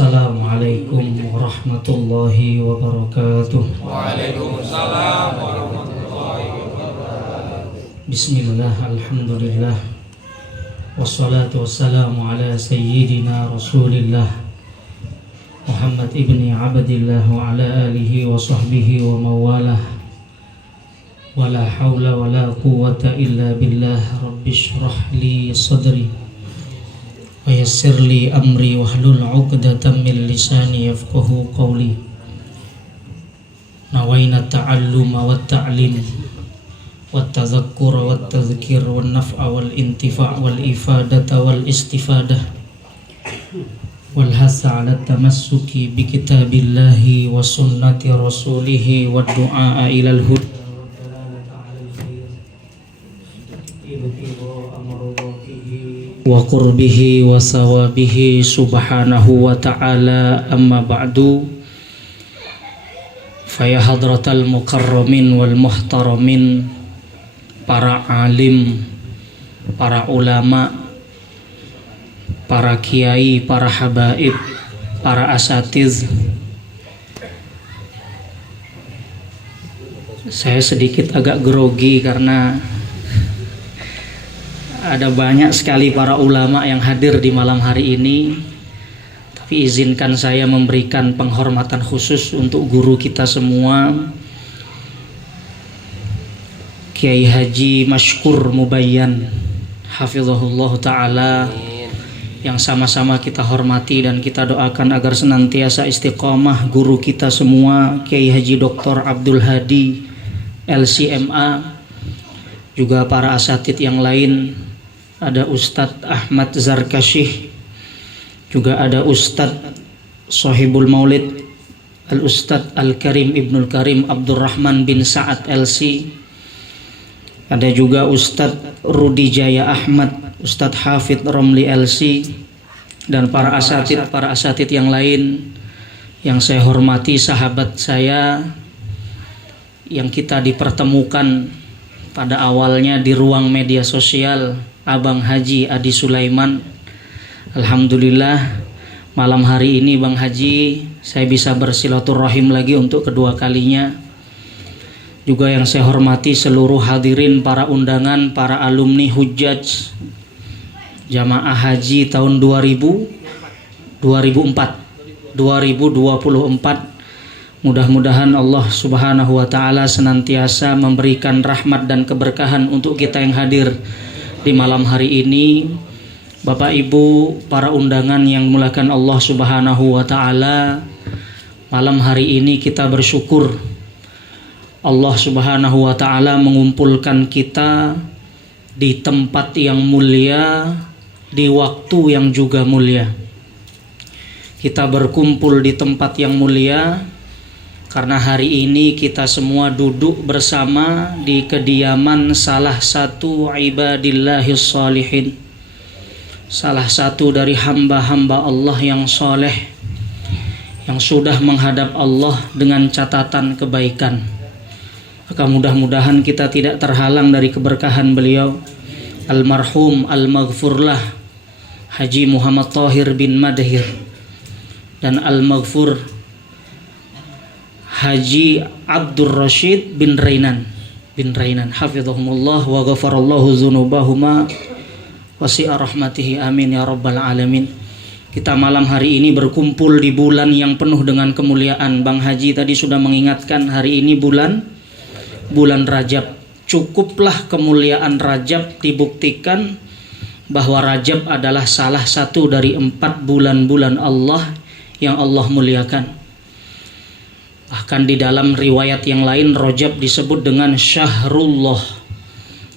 Assalamualaikum warahmatullahi wabarakatuh. Waalaikumsalam warahmatullahi wabarakatuh. Bismillah, alhamdulillah, wassalatu wassalamu ala sayyidina rasulillah Muhammad ibni Abdillah wa ala alihi wa sahbihi wa mawalah. Wala hawla wala quwwata illa billah. Rabbi shrah li sadri wa yassir li amri wahlul 'uqdatam min lisani yafqahu qawli. Nawaina ta'alluma wat ta'lim wat tadhakkura wat tadhkir wan naf'a wal intifa' wal ifadata wal istifadah wal hasa 'ala tamassuki bi kitabillahi wa sunnati rasulih wa du'a ilal huda wa qurbihi wa sawabihi subhanahu wa ta'ala. Amma ba'du, faya hadratal mukarramin wal muhtaramin, para alim, para ulama, para kiai, para habaib, para asatiz. Saya sedikit agak grogi karena ada banyak sekali para ulama yang hadir di malam hari ini. Tapi izinkan saya memberikan penghormatan khusus untuk guru kita semua, Kiai Haji Mashkur Mubayyan hafizahullah ta'ala, yang sama-sama kita hormati dan kita doakan agar senantiasa istiqomah. Guru kita semua, Kiai Haji Dr. Abdul Hadi LCMA, juga para asatid yang lain. Ada Ustadz Ahmad Zarkashih, juga ada Ustadz Sohibul Maulid Al-Ustadz Al-Karim Ibnul Karim Abdurrahman bin Sa'ad LC. Ada juga Ustadz Rudi Jaya Ahmad, Ustadz Hafidh Romli LC, dan para asatid yang lain yang saya hormati, sahabat saya yang kita dipertemukan pada awalnya di ruang media sosial, Abang Haji Adi Sulaiman. Alhamdulillah, malam hari ini Bang Haji saya bisa bersilaturahim lagi untuk kedua kalinya. Juga yang saya hormati seluruh hadirin, para undangan, para alumni Hujjaj Jamaah Haji tahun 2024. Mudah-mudahan Allah Subhanahu wa ta'ala senantiasa memberikan rahmat dan keberkahan untuk kita yang hadir di malam hari ini. Bapak Ibu, para undangan yang dimuliakan Allah Subhanahu wa ta'ala, malam hari ini kita bersyukur Allah Subhanahu wa ta'ala mengumpulkan kita di tempat yang mulia, di waktu yang juga mulia. Kita berkumpul di tempat yang mulia karena hari ini kita semua duduk bersama di kediaman salah satu ibadillahis shalihin, salah satu dari hamba-hamba Allah yang soleh, yang sudah menghadap Allah dengan catatan kebaikan. Maka mudah-mudahan kita tidak terhalang dari keberkahan beliau, almarhum al-maghfurlah Haji Muhammad Thahir bin Madhir dan al-maghfur Haji Abdul Rashid bin Rainan hafizahumullah wa ghafarallahu dzunubahuma wasi'a rahmatihi, amin ya rabbal alamin. Kita malam hari ini berkumpul di bulan yang penuh dengan kemuliaan. Bang Haji tadi sudah mengingatkan, hari ini bulan Rajab. Cukuplah kemuliaan Rajab dibuktikan bahwa Rajab adalah salah satu dari 4 bulan-bulan Allah yang Allah muliakan. Bahkan di dalam riwayat yang lain, Rajab disebut dengan Syahrullah.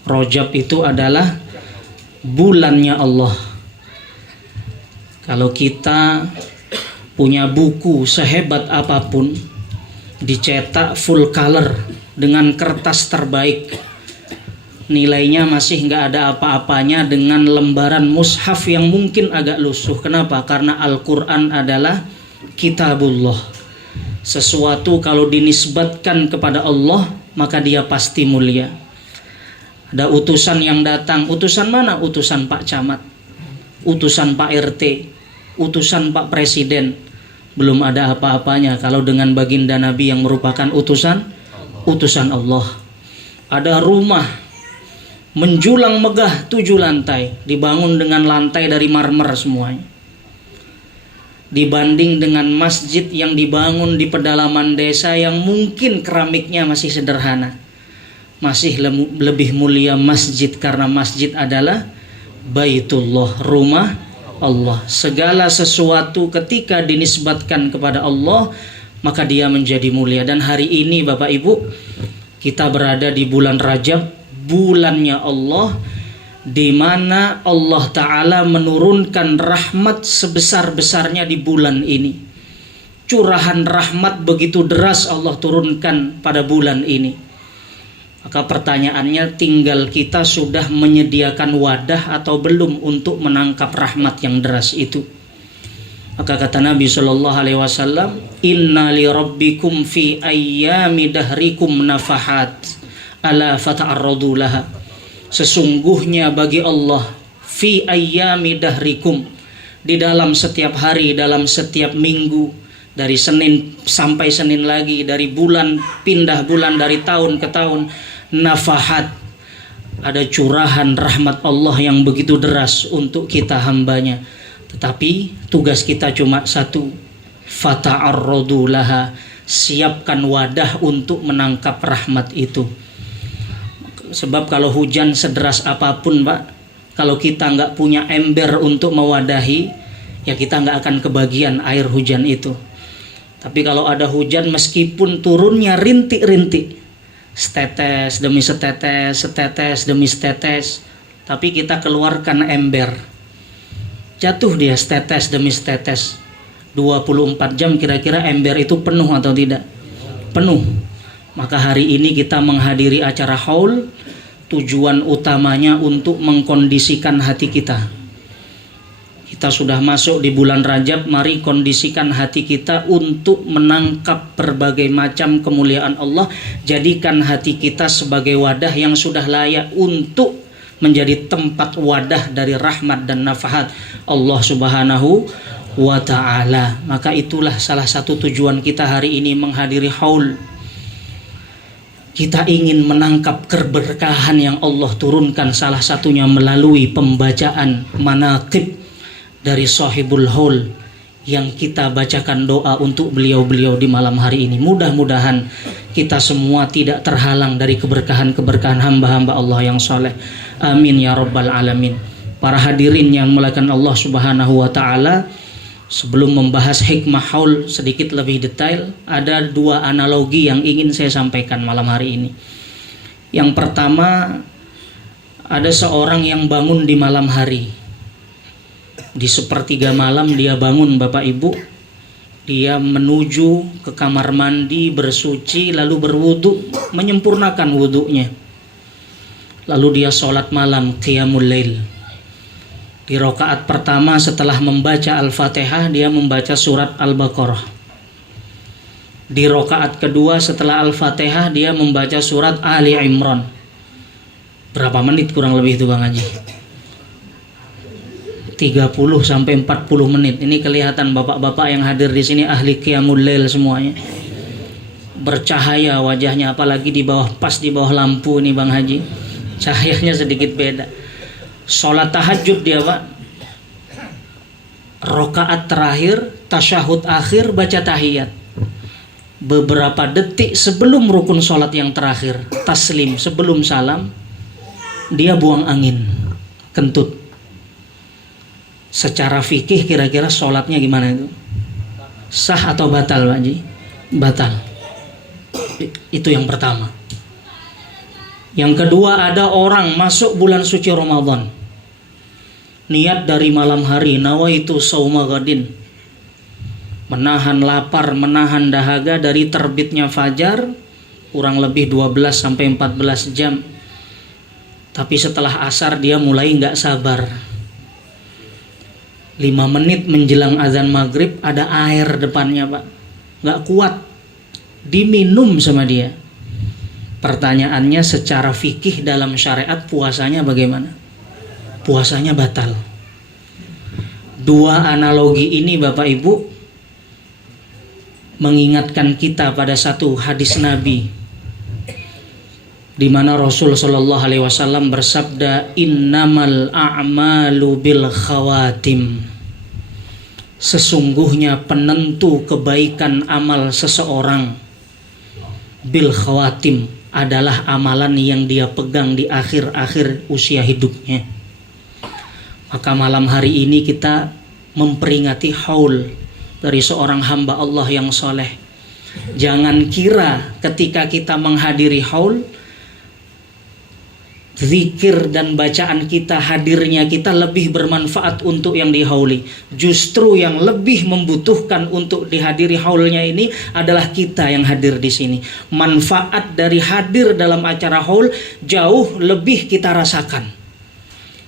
Rajab itu adalah bulannya Allah. Kalau kita punya buku sehebat apapun, dicetak full color dengan kertas terbaik, nilainya masih nggak ada apa-apanya dengan lembaran mushaf yang mungkin agak lusuh. Kenapa? Karena Al-Quran adalah kitabullah. Sesuatu kalau dinisbatkan kepada Allah, maka dia pasti mulia. Ada utusan yang datang. Utusan mana? Utusan Pak Camat, utusan Pak RT, utusan Pak Presiden. belum ada apa-apanya kalau dengan baginda Nabi yang merupakan utusan Allah. Ada rumah menjulang megah 7 lantai, dibangun dengan lantai dari marmer semuanya. Dibanding dengan masjid yang dibangun di pedalaman desa yang mungkin keramiknya masih sederhana, masih lebih mulia masjid, karena masjid adalah Baitullah, rumah Allah. Segala sesuatu ketika dinisbatkan kepada Allah, maka dia menjadi mulia. Dan hari ini Bapak Ibu, kita berada di bulan Rajab, bulannya Allah, di mana Allah Ta'ala menurunkan rahmat sebesar-besarnya di bulan ini. Curahan rahmat begitu deras Allah turunkan pada bulan ini. Maka pertanyaannya, tinggal kita sudah menyediakan wadah atau belum untuk menangkap rahmat yang deras itu. Maka kata Nabi SAW, inna li rabbikum fi ayyami dahrikum nafahat ala fata'arradu laha. Sesungguhnya bagi Allah, fi ayyami dahrikum, di dalam setiap hari, dalam setiap minggu, dari Senin sampai Senin lagi, dari bulan pindah bulan, dari tahun ke tahun, nafahat, ada curahan rahmat Allah yang begitu deras untuk kita hambanya. Tetapi tugas kita cuma satu, fata'arradu laha, siapkan wadah untuk menangkap rahmat itu. Sebab kalau hujan sederas apapun Pak, kalau kita nggak punya ember untuk mewadahi, ya kita nggak akan kebagian air hujan itu. Tapi kalau ada hujan, meskipun turunnya rintik-rintik, setetes demi setetes, setetes demi setetes, tapi kita keluarkan ember, jatuh dia setetes demi setetes. 24 jam kira-kira ember itu penuh atau tidak? Penuh. Maka hari ini kita menghadiri acara haul, tujuan utamanya untuk mengkondisikan hati kita. Kita sudah masuk di bulan Rajab, mari kondisikan hati kita untuk menangkap berbagai macam kemuliaan Allah. Jadikan hati kita sebagai wadah yang sudah layak untuk menjadi tempat wadah dari rahmat dan nafahat Allah Subhanahu wa ta'ala. Maka itulah salah satu tujuan kita hari ini menghadiri haul. Kita ingin menangkap keberkahan yang Allah turunkan, salah satunya melalui pembacaan manaqib dari sahibul haul yang kita bacakan doa untuk beliau-beliau di malam hari ini. Mudah-mudahan kita semua tidak terhalang dari keberkahan-keberkahan hamba-hamba Allah yang soleh. Amin ya rabbal alamin. Para hadirin yang mulakan Allah Subhanahu wa ta'ala, sebelum membahas hikmah haul sedikit lebih detail, ada 2 analogi yang ingin saya sampaikan malam hari ini. Yang pertama, ada seorang yang bangun di malam hari. Di sepertiga malam dia bangun Bapak Ibu. Dia menuju ke kamar mandi, bersuci, lalu berwudu, menyempurnakan wudunya. Lalu dia sholat malam, qiyamul lail. Di rakaat pertama setelah membaca Al-Fatihah, dia membaca surat Al-Baqarah. Di rakaat kedua setelah Al-Fatihah, dia membaca surat Ali Imran. Berapa menit kurang lebih itu Bang Haji? 30 sampai 40 menit. Ini kelihatan bapak-bapak yang hadir di sini ahli qiyamul lail semuanya. Bercahaya wajahnya, apalagi di bawah, pas di bawah lampu ini Bang Haji. Cahayanya sedikit beda. Sholat tahajud dia Pak, rakaat terakhir, tasyahud akhir, baca tahiyat. Beberapa detik sebelum rukun sholat yang terakhir, taslim, sebelum salam, dia buang angin, kentut. Secara fikih kira-kira sholatnya gimana itu? Sah atau batal Pak Ji? Batal. Itu yang pertama. Yang kedua, ada orang masuk bulan suci Ramadan, niat dari malam hari, nawaitu sauma ghadin, menahan lapar, menahan dahaga dari terbitnya fajar, kurang lebih 12 sampai 14 jam. Tapi setelah asar dia mulai nggak sabar. 5 menit menjelang azan maghrib ada air depannya Pak, nggak kuat, diminum sama dia. Pertanyaannya, secara fikih dalam syariat puasanya bagaimana? Puasanya batal. 2 analogi ini Bapak Ibu mengingatkan kita pada satu hadis Nabi di mana Rasul Shallallahu Alaihi Wasallam bersabda, innamal a'malu bil khawatim. Sesungguhnya penentu kebaikan amal seseorang bil khawatim adalah amalan yang dia pegang di akhir-akhir usia hidupnya. Maka malam hari ini kita memperingati haul dari seorang hamba Allah yang soleh. Jangan kira ketika kita menghadiri haul, zikir dan bacaan kita, hadirnya kita lebih bermanfaat untuk yang dihauli. Justru yang lebih membutuhkan untuk dihadiri haulnya ini adalah kita yang hadir di sini. Manfaat dari hadir dalam acara haul jauh lebih kita rasakan.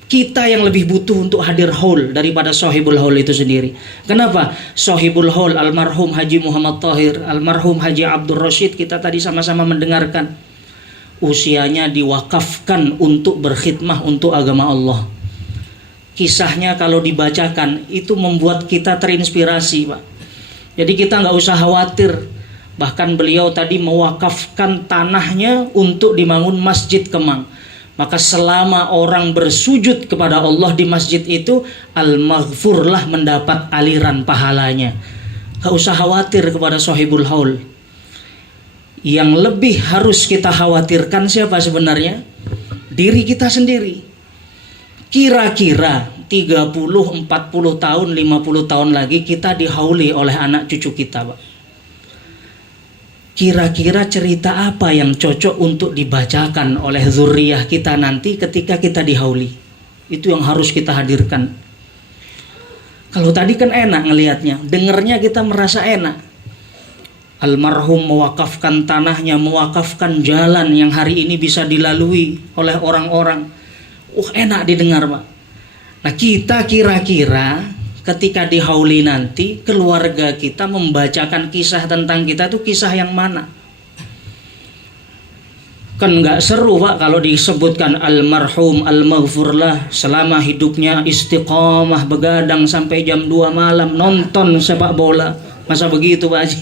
Kita yang lebih butuh untuk hadir haul daripada sahibul haul itu sendiri. Kenapa? Sahibul haul almarhum Haji Muhammad Tahir, almarhum Haji Abdul Rashid, kita tadi sama-sama mendengarkan. Usianya diwakafkan untuk berkhidmah untuk agama Allah. Kisahnya kalau dibacakan itu membuat kita terinspirasi, Pak. Jadi kita nggak usah khawatir. Bahkan beliau tadi mewakafkan tanahnya untuk dibangun Masjid Kemang. Maka selama orang bersujud kepada Allah di masjid itu, al-maghfurlah mendapat aliran pahalanya. Gak usah khawatir kepada sahibul haul. Yang lebih harus kita khawatirkan siapa sebenarnya? Diri kita sendiri. Kira-kira 30, 40 tahun, 50 tahun lagi kita dihauli oleh anak cucu kita, Pak. Kira-kira cerita apa yang cocok untuk dibacakan oleh zuriyah kita nanti ketika kita dihauli? Itu yang harus kita hadirkan. Kalau tadi kan enak ngelihatnya, dengernya kita merasa enak. Almarhum mewakafkan tanahnya, mewakafkan jalan yang hari ini bisa dilalui oleh orang-orang. Enak didengar, Pak. Nah, kita kira-kira ketika dihauli nanti keluarga kita membacakan kisah tentang kita tuh kisah yang mana? Kan nggak seru, Pak, kalau disebutkan almarhum al-maghfurlah selama hidupnya istiqomah begadang sampai jam 2 malam nonton sepak bola. Masa begitu, Pak Haji?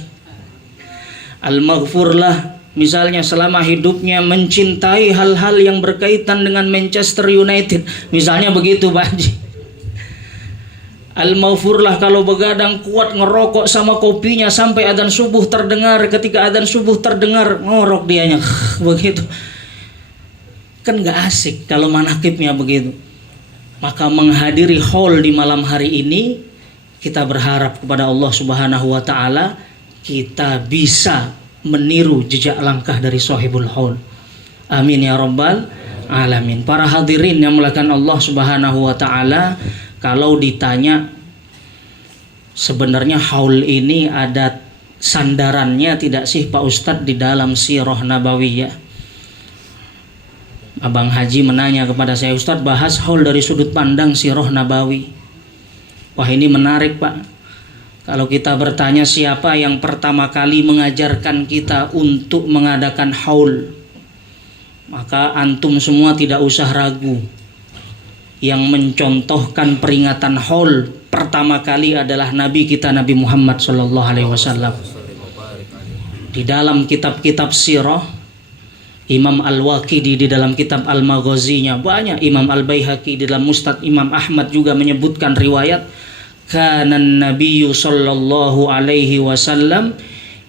Al-maghfurlah misalnya selama hidupnya mencintai hal-hal yang berkaitan dengan Manchester United. Misalnya begitu, Pak Haji. Al-maghfurlah kalau begadang kuat ngerokok sama kopinya sampai adzan subuh terdengar. Ketika adzan subuh terdengar ngorok dianya begitu. Kan gak asik kalau manakibnya begitu. Maka menghadiri haul di malam hari ini, kita berharap kepada Allah Subhanahu wa taala kita bisa meniru jejak langkah dari sahibul haul. Amin ya rabbal alamin. Para hadirin yang mulakan Allah Subhanahu wa taala, kalau ditanya sebenarnya haul ini ada sandarannya tidak sih Pak Ustadz di dalam sirah nabawiyah? Abang Haji menanya kepada saya, Ustadz bahas haul dari sudut pandang sirah nabawi. Wah, ini menarik, Pak. Kalau kita bertanya siapa yang pertama kali mengajarkan kita untuk mengadakan haul, maka antum semua tidak usah ragu. Yang mencontohkan peringatan haul pertama kali adalah Nabi kita, Nabi Muhammad SAW. Di dalam kitab-kitab sirah, Imam Al-Waqidi di dalam kitab Al-Maghazinya banyak, Imam Al-Baihaqi di dalam Mustad Imam Ahmad juga menyebutkan riwayat kanan Nabiyyu sallallahu alaihi wasallam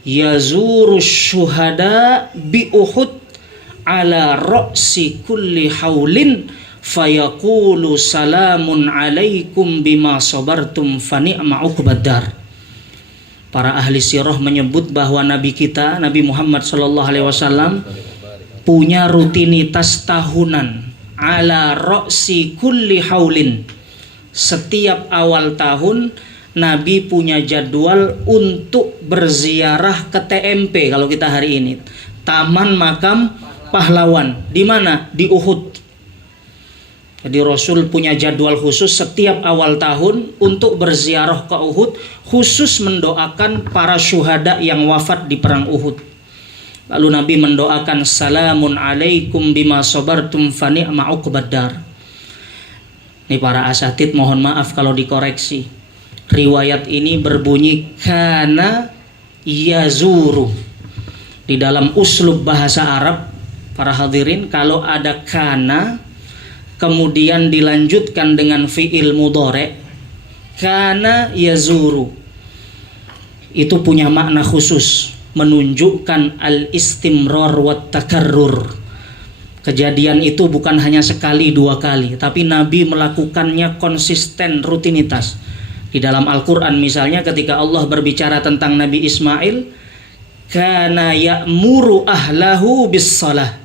yazuru syuhada bi Uhud ala ra'si kulli haulin fayaqulu salamun alaikum bima sabartum fa ni'ma uqbadar. Para ahli sirah menyebut bahwa Nabi kita, Nabi Muhammad sallallahu alaihi wasallam punya rutinitas tahunan ala ra'si kulli haulin. Setiap awal tahun Nabi punya jadwal untuk berziarah ke TMP kalau kita hari ini, Taman Makam Pahlawan. Di mana? Di Uhud. Jadi Rasul punya jadwal khusus setiap awal tahun untuk berziarah ke Uhud, khusus mendoakan para syuhada yang wafat di perang Uhud. Lalu Nabi mendoakan salamun alaikum bima sabartum fa ni'ma uqbadar. Ini para asatid mohon maaf kalau dikoreksi. Riwayat ini berbunyi kana yazuru. Di dalam uslub bahasa Arab, para hadirin, kalau ada kana kemudian dilanjutkan dengan fi'il mudhari', kana yazuru, itu punya makna khusus, menunjukkan al-istimrar wat takarrur. Kejadian itu bukan hanya sekali dua kali, tapi Nabi melakukannya konsisten, rutinitas. Di dalam Al-Quran misalnya ketika Allah berbicara tentang Nabi Ismail, kana ya'muru ahlahu bis salah.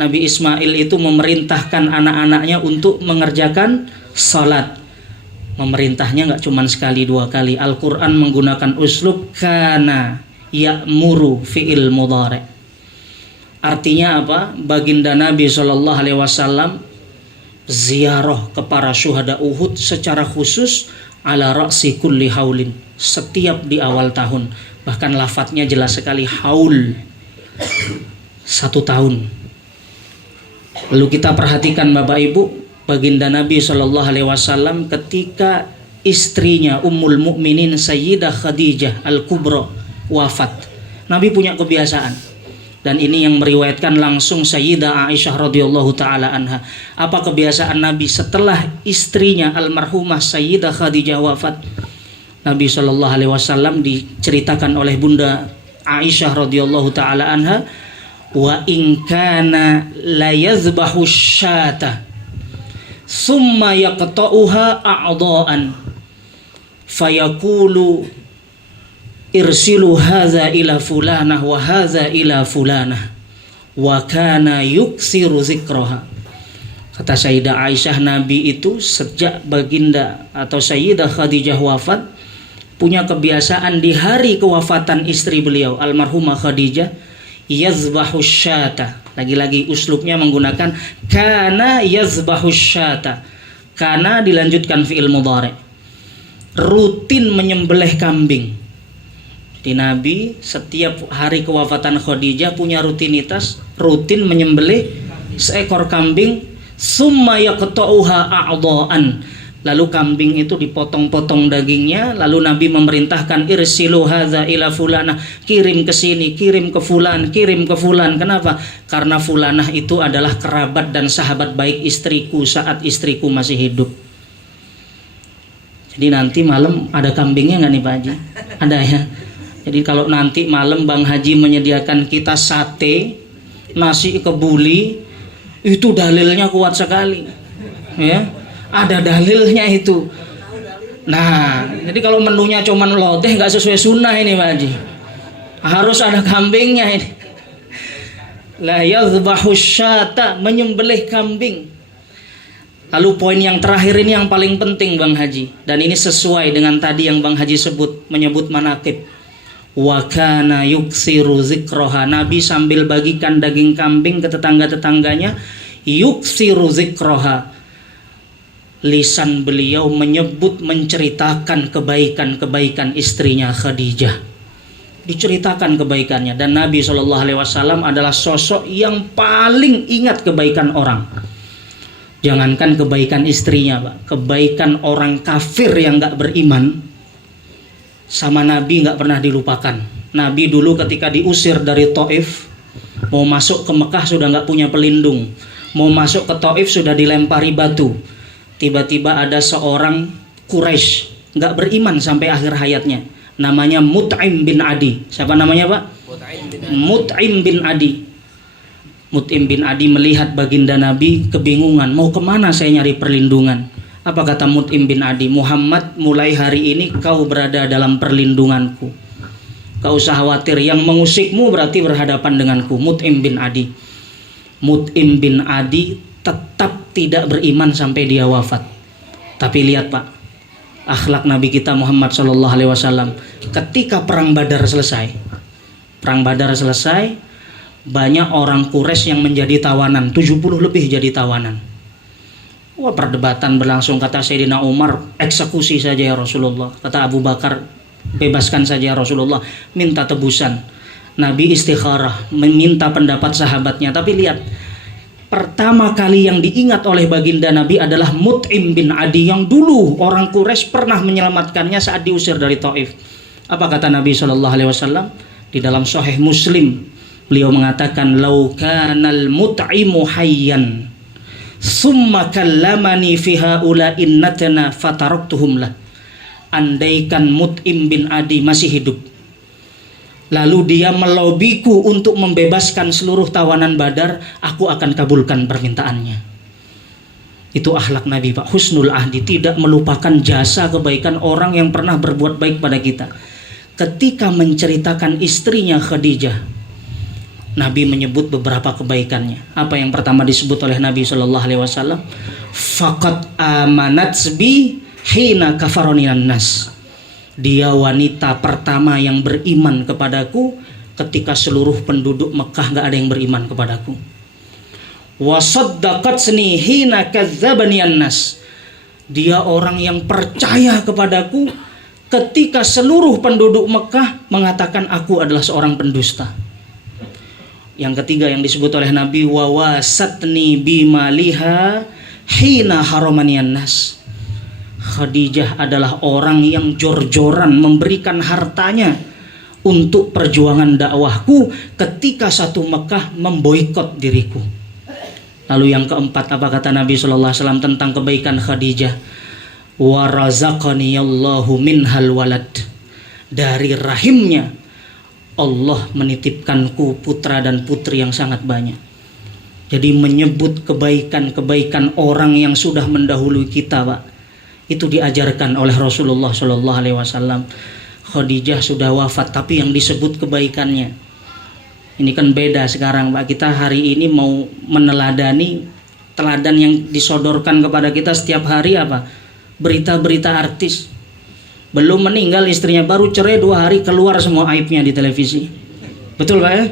Nabi Ismail itu memerintahkan anak-anaknya untuk mengerjakan salat. Memerintahnya nggak cuma sekali dua kali. Al-Quran menggunakan uslub kana ya'muru fi'il mudhari'. Artinya apa? Baginda Nabi SAW ziarah ke para syuhada Uhud secara khusus ala ra'si kulli haulin, setiap di awal tahun. Bahkan lafadznya jelas sekali, haul, 1 tahun. Lalu kita perhatikan Bapak Ibu, baginda Nabi SAW ketika istrinya Ummul Mukminin Sayyidah Khadijah Al-Kubra wafat, Nabi punya kebiasaan, dan ini yang meriwayatkan langsung Sayyidah Aisyah radhiyallahu taala anha. Apa kebiasaan Nabi setelah istrinya almarhumah Sayyidah Khadijah wafat? Nabi SAW diceritakan oleh Bunda Aisyah radhiyallahu taala anha, wa in kana la yazbahu syata summa yaqta'uha a'dha'an fayaqulu irsilu hadza ila fulanah wa hadza ila fulanah wa kana yuksiru zikraha. Kata Sayyidah Aisyah, Nabi itu sejak baginda atau Sayyidah Khadijah wafat punya kebiasaan di hari kewafatan istri beliau almarhumah Khadijah, yazbahu syata. Lagi-lagi uslubnya menggunakan kana yazbahu syata. Kana dilanjutkan fi'il mudhari'. Rutin menyembelih kambing. Di Nabi setiap hari kewafatan Khadijah punya rutinitas, rutin menyembelih seekor kambing, summa yaqta'uha a'dha'an. Lalu kambing itu dipotong-potong dagingnya, lalu Nabi memerintahkan irsilu hadza ila fulanah, kirim ke sini, kirim ke fulan, kirim ke fulan. Kenapa? Karena fulanah itu adalah kerabat dan sahabat baik istriku saat istriku masih hidup. Jadi nanti malam ada kambingnya nggak nih Pak Haji? Ada ya. Jadi kalau nanti malam Bang Haji menyediakan kita sate, nasi kebuli, itu dalilnya kuat sekali. Ya. Ada dalilnya itu. Nah, jadi kalau menunya cuman lodeh nggak sesuai sunnah ini Pak Haji. Harus ada kambingnya ini. La yadhbahu syata, menyembelih kambing. Lalu poin yang terakhir ini yang paling penting Bang Haji, dan ini sesuai dengan tadi yang Bang Haji sebut, menyebut manaqib. Wa kana yuksiru zikraha. Nabi sambil bagikan daging kambing ke tetangga-tetangganya, yuksiru zikraha. Lisan beliau menyebut, menceritakan kebaikan-kebaikan istrinya Khadijah. Diceritakan kebaikannya, dan Nabi SAW adalah sosok yang paling ingat kebaikan orang. Jangankan kebaikan istrinya Pak, kebaikan orang kafir yang gak beriman sama Nabi gak pernah dilupakan. Nabi dulu ketika diusir dari Taif, mau masuk ke Mekah sudah gak punya pelindung, mau masuk ke Taif sudah dilempari batu. Tiba-tiba ada seorang Quraisy nggak beriman sampai akhir hayatnya, namanya Mut'im bin Adi. Siapa namanya Pak? Mut'im bin Adi. Mut'im bin Adi melihat baginda Nabi kebingungan, mau kemana saya nyari perlindungan. Apa kata Mut'im bin Adi? Muhammad, mulai hari ini kau berada dalam perlindunganku. Kau usah khawatir, yang mengusikmu berarti berhadapan denganku. Mut'im bin Adi. Mut'im bin Adi tetap tidak beriman sampai dia wafat. Tapi lihat Pak, akhlak Nabi kita Muhammad SAW. Ketika perang Badar selesai, banyak orang Quraisy yang menjadi tawanan, 70 lebih jadi tawanan. Wah, perdebatan berlangsung. Kata Sayyidina Umar, eksekusi saja ya Rasulullah. Kata Abu Bakar, bebaskan saja ya Rasulullah, minta tebusan. Nabi istikharah, meminta pendapat sahabatnya. Tapi lihat, pertama kali yang diingat oleh baginda Nabi adalah Mut'im bin Adi, yang dulu orang Quraisy pernah menyelamatkannya saat diusir dari Taif. Apa kata Nabi SAW? Di dalam Sahih Muslim, beliau mengatakan, "Lau kanal mut'imu hayyan, summa kallamani fi haula'in natana fataraktuhum lah." Andaikan Mut'im bin Adi masih hidup, lalu dia melobiku untuk membebaskan seluruh tawanan Badar, aku akan kabulkan permintaannya. Itu akhlak Nabi, Pak. Husnul ahdi, tidak melupakan jasa kebaikan orang yang pernah berbuat baik pada kita. Ketika menceritakan istrinya Khadijah, Nabi menyebut beberapa kebaikannya. Apa yang pertama disebut oleh Nabi SAW? Faqad amanat bi hina kafaroninan nas. Dia wanita pertama yang beriman kepadaku ketika seluruh penduduk Mekah gak ada yang beriman kepadaku. Wa saddaqatsni hina kadzdzabaniyan nas. Dia orang yang percaya kepadaku ketika seluruh penduduk Mekah mengatakan aku adalah seorang pendusta. Yang ketiga yang disebut oleh Nabi, wa wasatni bimaliha hina haramaniyan nas. Khadijah adalah orang yang jor-joran memberikan hartanya untuk perjuangan dakwahku ketika satu Mekah memboikot diriku. Lalu yang keempat, apa kata Nabi SAW tentang kebaikan Khadijah? Wa razaqani Allahu minhal walad. Dari rahimnya Allah menitipkanku putra dan putri yang sangat banyak. Jadi menyebut kebaikan-kebaikan orang yang sudah mendahului kita, Pak, itu diajarkan oleh Rasulullah SAW. Khadijah sudah wafat, tapi yang disebut kebaikannya. Ini kan beda sekarang, Pak. Kita hari ini mau meneladani teladan yang disodorkan kepada kita setiap hari apa? Berita-berita artis. Belum meninggal istrinya, baru cerai 2 hari keluar semua aibnya di televisi. Betul, Pak ya?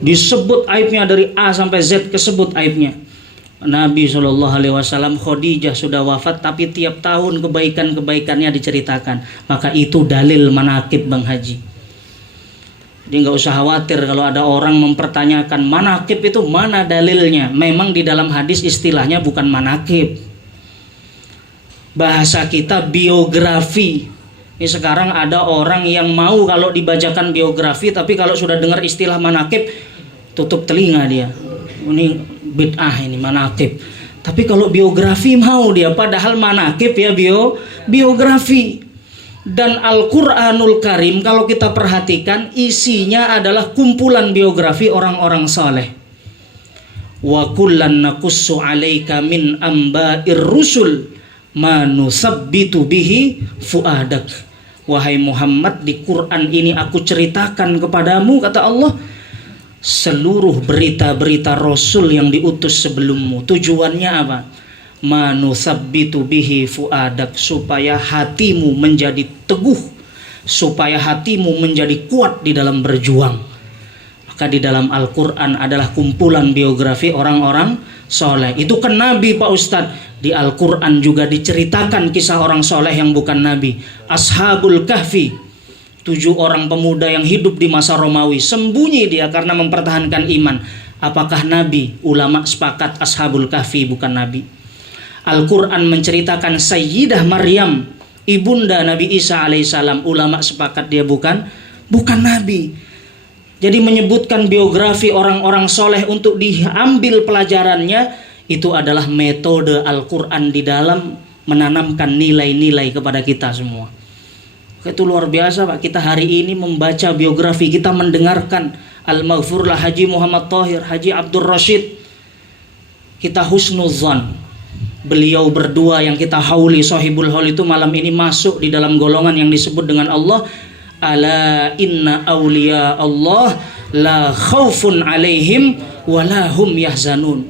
Disebut aibnya dari A sampai Z, kesebut aibnya. Nabi SAW, Khadijah sudah wafat, tapi tiap tahun kebaikan-kebaikannya diceritakan. Maka itu dalil manaqib, Bang Haji. Jadi nggak usah khawatir kalau ada orang mempertanyakan manaqib itu mana dalilnya. Memang di dalam hadis istilahnya bukan manaqib. Bahasa kita biografi. Ini sekarang ada orang yang mau kalau dibacakan biografi, tapi kalau sudah dengar istilah manaqib tutup telinga dia. Ini bid'ah, ini manaqib. Tapi kalau biografi mau dia, padahal manaqib ya biografi. Dan Al-Quranul Karim kalau kita perhatikan isinya adalah kumpulan biografi orang-orang saleh. Wa kullan naqussu 'alaika min amba'ir rusul ma nusabbitu bihi fuadak. Wahai Muhammad, di Quran ini aku ceritakan kepadamu, kata Allah, seluruh berita-berita Rasul yang diutus sebelummu. Tujuannya apa? Manusabbitu bihi fuadak, supaya hatimu menjadi teguh, supaya hatimu menjadi kuat di dalam berjuang. Maka di dalam Al-Quran adalah kumpulan biografi orang-orang soleh. Itu kan Nabi, Pak Ustadz. Di Al-Quran juga diceritakan kisah orang soleh yang bukan Nabi. Ashabul Kahfi, 7 orang pemuda yang hidup di masa Romawi, sembunyi dia karena mempertahankan iman. Apakah Nabi? Ulama sepakat Ashabul Kahfi bukan Nabi. Al-Quran menceritakan Sayyidah Maryam, ibunda Nabi Isa alaihissalam. Ulama sepakat dia bukan Nabi. Jadi menyebutkan biografi orang-orang soleh untuk diambil pelajarannya, itu adalah metode Al-Quran di dalam menanamkan nilai-nilai kepada kita semua. Itu luar biasa, Pak. Kita hari ini membaca biografi, kita mendengarkan Al-Maghfurlah Haji Muhammad Thahir, Haji Abdul Rashid. Kita husnuzan. Beliau berdua yang kita hauli, Sahibul Haul, itu malam ini masuk di dalam golongan yang disebut dengan Allah. Ala inna awliya Allah la khaufun alaihim walahum yahzanun.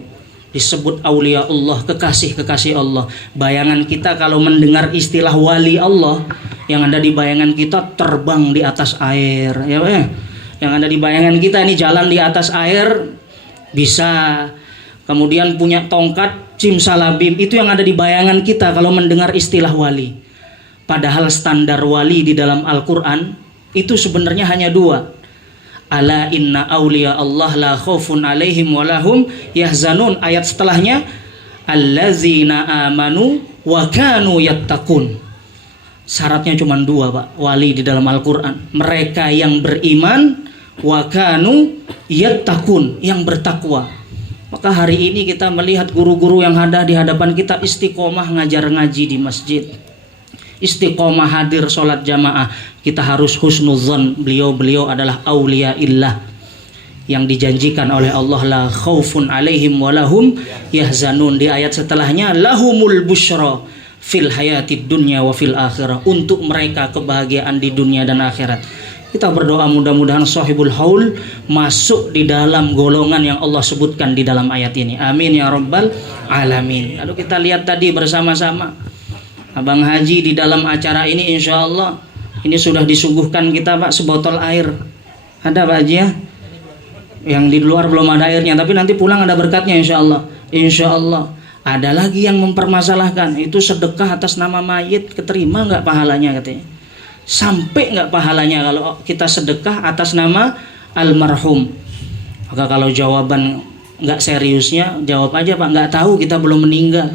Disebut awliya Allah, kekasih-kekasih Allah. Bayangan kita kalau mendengar istilah wali Allah, yang ada di bayangan kita terbang di atas air, ya Pak ya? Yang ada di bayangan kita ini jalan di atas air, bisa. Kemudian punya tongkat, simsalabim, itu yang ada di bayangan kita kalau mendengar istilah wali. Padahal standar wali di dalam Al-Quran itu sebenarnya hanya 2. Ala inna awliya Allah la khaufun alaihim walahum yahzanun. Ayat setelahnya allazina amanu wa kanu yattaqun. Syaratnya cuma dua, Pak, wali di dalam Al-Quran. Mereka yang beriman, wa kanu yattaqun, yang bertakwa. Maka hari ini kita melihat guru-guru yang ada di hadapan kita istiqomah ngajar ngaji di masjid, istiqomah hadir sholat jamaah. Kita harus husnuzan, beliau-beliau adalah aulia illah yang dijanjikan oleh Allah, la khaufun alaihim walahum yahzanun. Di ayat setelahnya, lahumul busyra fil hayatid dunya wa fil akhirah, untuk mereka kebahagiaan di dunia dan akhirat. Kita berdoa mudah-mudahan sahibul haul masuk di dalam golongan yang Allah sebutkan di dalam ayat ini. Amin ya rabbal alamin. Lalu kita lihat tadi bersama-sama Abang Haji di dalam acara ini, insya Allah ini sudah disuguhkan kita, Pak, sebotol air. Ada, Pak Haji, ya? Yang di luar belum ada airnya, tapi nanti pulang ada berkatnya, insya Allah. Insya Allah. Ada lagi yang mempermasalahkan, itu sedekah atas nama mayit, keterima nggak pahalanya katanya? Sampai nggak pahalanya kalau kita sedekah atas nama almarhum? Maka kalau jawaban nggak seriusnya, jawab aja, Pak, nggak tahu, kita belum meninggal.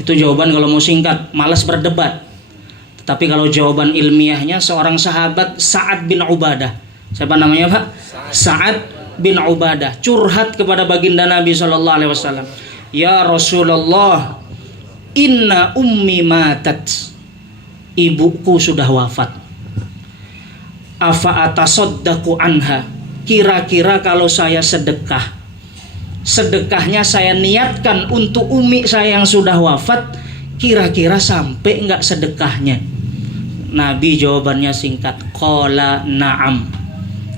Itu jawaban kalau mau singkat, malas berdebat. Tapi kalau jawaban ilmiahnya, seorang sahabat Sa'ad bin Ubadah, siapa namanya, Pak? Sa'ad bin Ubadah curhat kepada baginda Nabi SAW. Ya Rasulullah, inna ummi matat, ibuku sudah wafat. Afa atasaddaqu anha, kira-kira kalau saya sedekah, sedekahnya saya niatkan untuk umi saya yang sudah wafat, kira-kira sampai enggak sedekahnya? Nabi jawabannya singkat, qala na'am,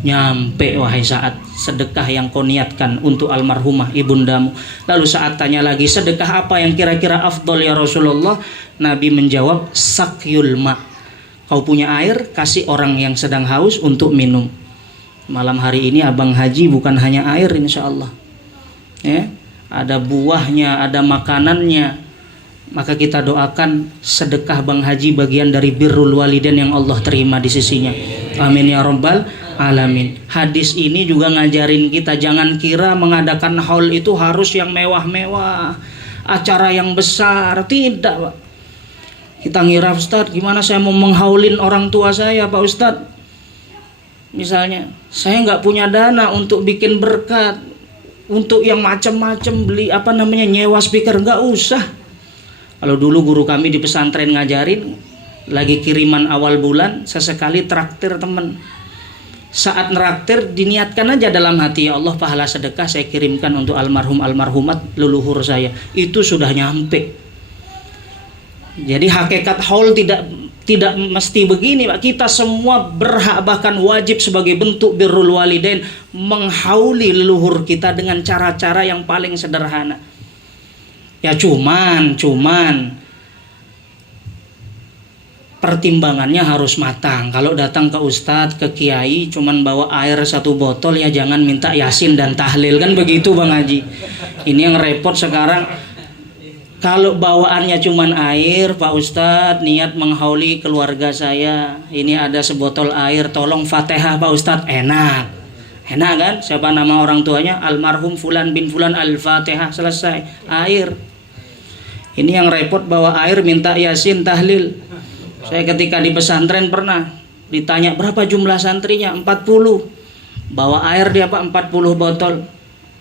nyampe wahai Sa'ad, sedekah yang kau niatkan untuk almarhumah ibundamu. Lalu Sa'ad tanya lagi, sedekah apa yang kira-kira afdol ya Rasulullah? Nabi menjawab, sakyul ma, kau punya air, kasih orang yang sedang haus untuk minum. Malam hari ini Abang Haji bukan hanya air, insya Allah, ya, ada buahnya, ada makanannya. Maka kita doakan sedekah Bang Haji bagian dari birrul walidain yang Allah terima di sisinya. Amin ya rabbal alamin. Hadis ini juga ngajarin kita, jangan kira mengadakan haul itu harus yang mewah-mewah, acara yang besar. Tidak, Pak. Kita ngira, Ustadz, gimana saya mau menghaulin orang tua saya, Pak Ustadz? Misalnya, saya nggak punya dana untuk bikin berkat, untuk yang macam-macam, beli nyewa speaker, nggak usah. Kalau dulu guru kami di pesantren ngajarin, lagi kiriman awal bulan, sesekali traktir teman. Saat neraktir diniatkan aja dalam hati, ya Allah, pahala sedekah saya kirimkan untuk almarhum almarhumat leluhur saya. Itu sudah nyampe. Jadi hakikat haul tidak mesti begini, Pak. Kita semua berhak, bahkan wajib sebagai bentuk birrul walidain, menghauli leluhur kita dengan cara-cara yang paling sederhana. Ya cuman pertimbangannya harus matang. Kalau datang ke ustadz, ke kiai, cuman bawa air 1 botol, ya jangan minta yasin dan tahlil, kan begitu Bang Haji. Ini yang repot sekarang. Kalau bawaannya cuman air, Pak Ustadz niat menghauli keluarga saya, ini ada sebotol air, tolong Fatihah Pak Ustadz. Enak kan? Siapa nama orang tuanya? Almarhum Fulan bin Fulan, Al-Fatihah, selesai. Air. Ini yang repot bawa air minta yasin tahlil. Saya ketika di pesantren pernah ditanya berapa jumlah santrinya, 40. Bawa air dia, Pak, 40 botol.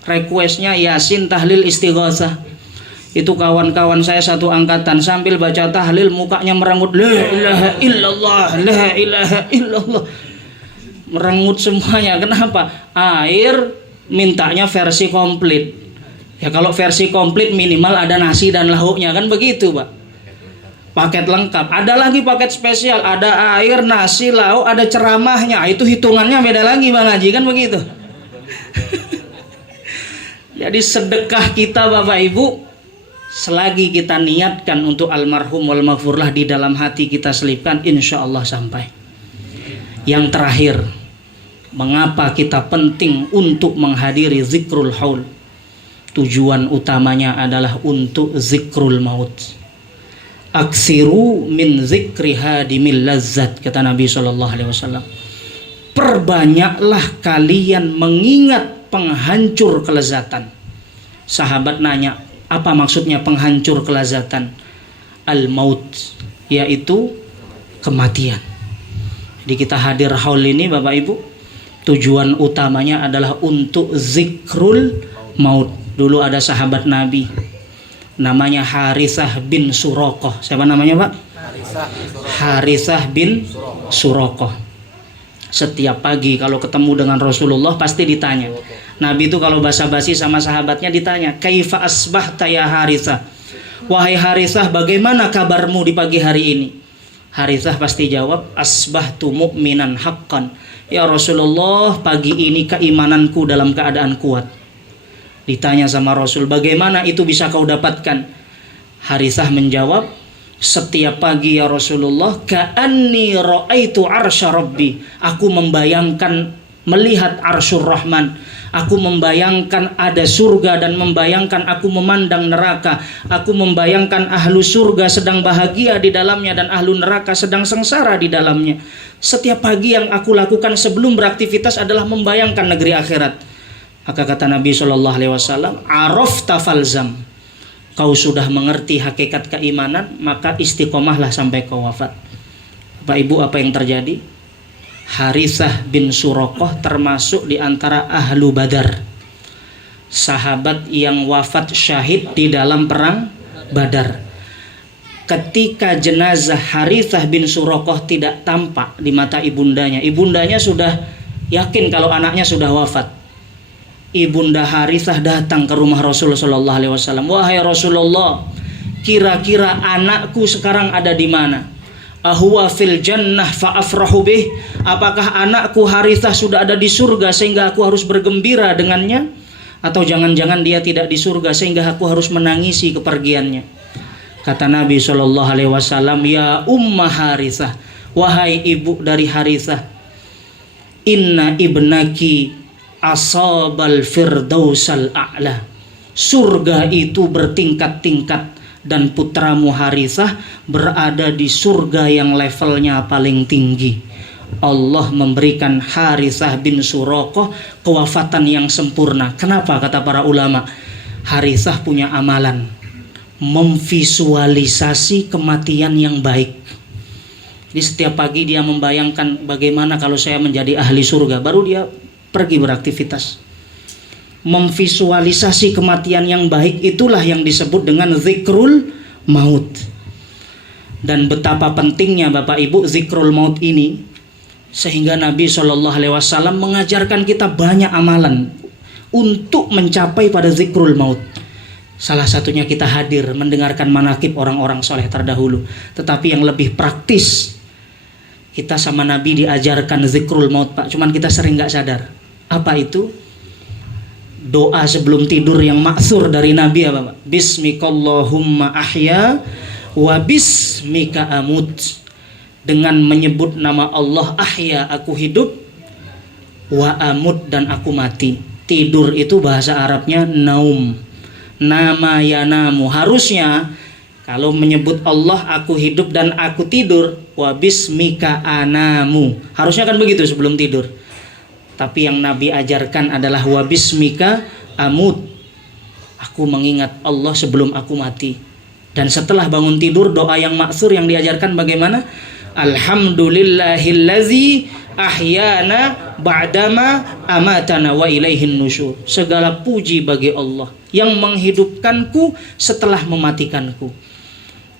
Requestnya yasin tahlil istighosah. Itu kawan-kawan saya satu angkatan sambil baca tahlil mukanya merengut, la ilaha illallah, la ilaha illallah. Merengut semuanya. Kenapa? Air mintanya versi komplit. Ya kalau versi komplit minimal ada nasi dan lauknya, kan begitu, Pak. Paket lengkap. Ada lagi paket spesial, ada air, nasi, lauk, ada ceramahnya. Itu hitungannya beda lagi, Bang Haji, kan begitu. Jadi sedekah kita, Bapak Ibu, selagi kita niatkan untuk almarhum wal maghfurlah di dalam hati kita selipkan, insya Allah sampai. Yang terakhir, mengapa kita penting untuk menghadiri zikrul haul? Tujuan utamanya adalah untuk zikrul maut. Aksiru min zikri hadimil lazzat, kata Nabi SAW. Perbanyaklah kalian mengingat penghancur kelezatan. Sahabat nanya, apa maksudnya penghancur kelezatan? Al-maut, yaitu kematian. Jadi kita hadir haul ini Bapak Ibu, tujuan utamanya adalah untuk zikrul maut. Dulu ada sahabat Nabi namanya Harithah bin Suraqah. Siapa namanya Pak? Harithah bin Suraqah. Setiap pagi kalau ketemu dengan Rasulullah pasti ditanya. Nabi itu kalau basa-basi sama sahabatnya ditanya, "Kaifa asbahta ya Harithah?" Wahai Harithah, bagaimana kabarmu di pagi hari ini? Harithah pasti jawab, "Asbahtu mu'minan haqqan." Ya Rasulullah, pagi ini keimananku dalam keadaan kuat. Ditanya sama Rasul, "Bagaimana itu bisa kau dapatkan?" Harithah menjawab, "Setiap pagi ya Rasulullah, ka'anni ra'aitu arsya rabbi." Aku membayangkan melihat arsyur Rahman. Aku membayangkan ada surga dan membayangkan aku memandang neraka. Aku membayangkan ahlu surga sedang bahagia di dalamnya dan ahlu neraka sedang sengsara di dalamnya. Setiap pagi yang aku lakukan sebelum beraktivitas adalah membayangkan negeri akhirat. Maka kata Nabi SAW, "Arafta falzam." Kau sudah mengerti hakikat keimanan, maka istiqomahlah sampai kau wafat. Bapak Ibu, apa yang terjadi? Harithah bin Suraqah termasuk di antara ahlu Badar, sahabat yang wafat syahid di dalam perang Badar. Ketika jenazah Harithah bin Suraqah tidak tampak di mata ibundanya, ibundanya sudah yakin kalau anaknya sudah wafat. Ibunda Harithah datang ke rumah Rasulullah SAW. "Wahai Rasulullah, kira-kira anakku sekarang ada di mana? Ahuwa fil jannah fa'afrahu bih." Apakah anakku Harithah sudah ada di surga sehingga aku harus bergembira dengannya? Atau jangan-jangan dia tidak di surga sehingga aku harus menangisi kepergiannya? Kata Nabi SAW, "Ya Ummah Harithah, wahai ibu dari Harithah, inna ibnaki asabal firdausal a'la." Surga itu bertingkat-tingkat dan putramu Harithah berada di surga yang levelnya paling tinggi. Allah memberikan Harithah bin Suraqah kewafatan yang sempurna. Kenapa? Kata para ulama, Harithah punya amalan memvisualisasi kematian yang baik. Jadi setiap pagi dia membayangkan bagaimana kalau saya menjadi ahli surga, baru dia pergi beraktivitas. Memvisualisasi kematian yang baik, itulah yang disebut dengan zikrul maut. Dan betapa pentingnya Bapak Ibu zikrul maut ini, sehingga Nabi SAW mengajarkan kita banyak amalan untuk mencapai pada zikrul maut. Salah satunya kita hadir mendengarkan manakib orang-orang soleh terdahulu. Tetapi yang lebih praktis, kita sama Nabi diajarkan zikrul maut Pak, cuman kita sering gak sadar. Apa itu? Doa sebelum tidur yang maksur dari Nabi apa Pak? Bismikallahumma ahya wa bismika amut. Dengan menyebut nama Allah, ahya aku hidup, wa amut dan aku mati. Tidur itu bahasa Arabnya naum. Nama yanamu. Harusnya kalau menyebut Allah aku hidup dan aku tidur, wa bismika anamu. Harusnya kan begitu sebelum tidur. Tapi yang Nabi ajarkan adalah wa bismika amut. Aku mengingat Allah sebelum aku mati. Dan setelah bangun tidur, doa yang maksur yang diajarkan bagaimana? Alhamdulillahillazi ahyana ba'dama amatana wa ilaihin nusyur. Segala puji bagi Allah yang menghidupkanku setelah mematikanku.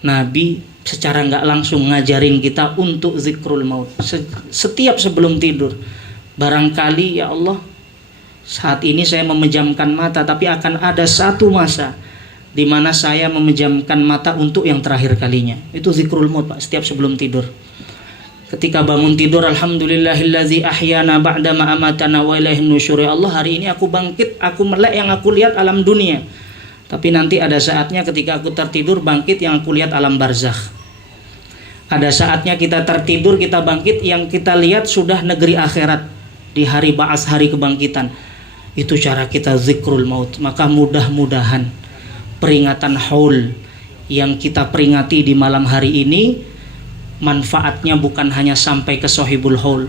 Nabi secara nggak langsung ngajarin kita untuk zikrul maut setiap sebelum tidur. Barangkali ya Allah, saat ini saya memejamkan mata, tapi akan ada satu masa di mana saya memejamkan mata untuk yang terakhir kalinya. Itu zikrul maut Pak, setiap sebelum tidur. Ketika bangun tidur, alhamdulillahillazi ahyana ba'dama amatana wa ilaihin nusyur. Ya Allah, hari ini aku bangkit, aku melek yang aku lihat alam dunia. Tapi nanti ada saatnya ketika aku tertidur bangkit yang aku lihat alam barzakh. Ada saatnya kita tertidur, kita bangkit, yang kita lihat sudah negeri akhirat di hari ba'ats, hari kebangkitan. Itu cara kita zikrul maut. Maka mudah-mudahan peringatan haul yang kita peringati di malam hari ini manfaatnya bukan hanya sampai ke sohibul haul,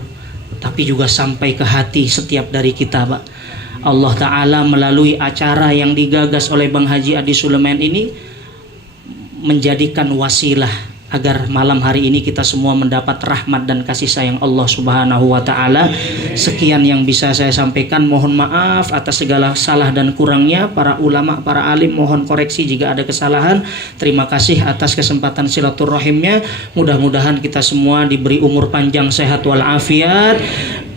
tapi juga sampai ke hati setiap dari kita Pak. Allah Ta'ala melalui acara yang digagas oleh Bang Haji Adi Sulaiman ini menjadikan wasilah agar malam hari ini kita semua mendapat rahmat dan kasih sayang Allah Subhanahu wa taala. Sekian yang bisa saya sampaikan, mohon maaf atas segala salah dan kurangnya. Para ulama, para alim mohon koreksi jika ada kesalahan. Terima kasih atas kesempatan silaturahimnya. Mudah-mudahan kita semua diberi umur panjang, sehat walafiat,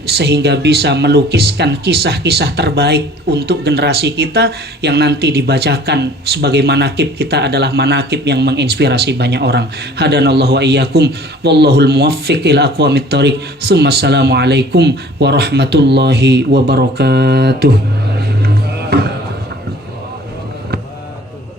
sehingga bisa melukiskan kisah-kisah terbaik untuk generasi kita yang nanti dibacakan sebagai manakib kita adalah manakib yang menginspirasi banyak orang. Hadanallahu wa iyyakum wallahul muwaffiq ila aqwamit thoriq. Assalamualaikum warahmatullahi wabarakatuh.